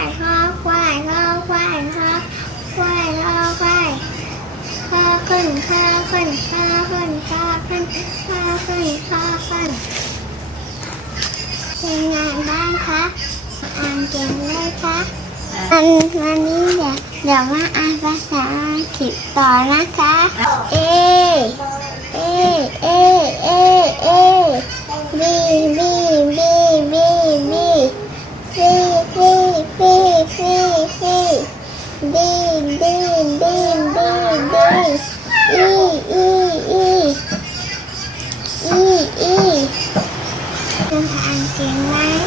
ายข้อควายข้อควายข้อควายข้อควายข้อขึ้นข้อขึ้นข้อขึ้นข้อขึ้นข้อขึ้นข้อขึ้นเป็นไงบ้างคะอ่านเก่งเลยคะวันวันนี้เดี๋ยวเดี๋ยวมาอ่านภาษาอังกฤษต่อนะคะเอเอเอเอเ A A A บี đi đi đi đi đi y y y y y Ngân hàng kiện máy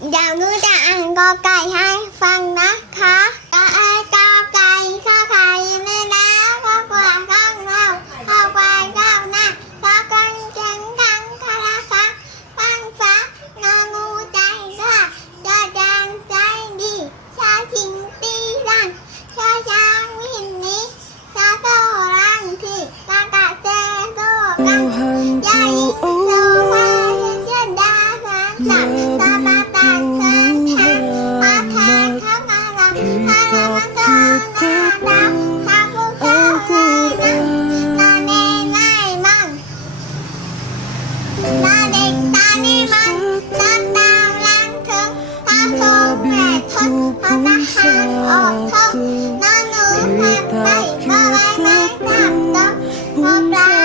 giờ người ta ăn có cài hai phần đó kitab kitab Al-Quran Kitab-kitab pun satu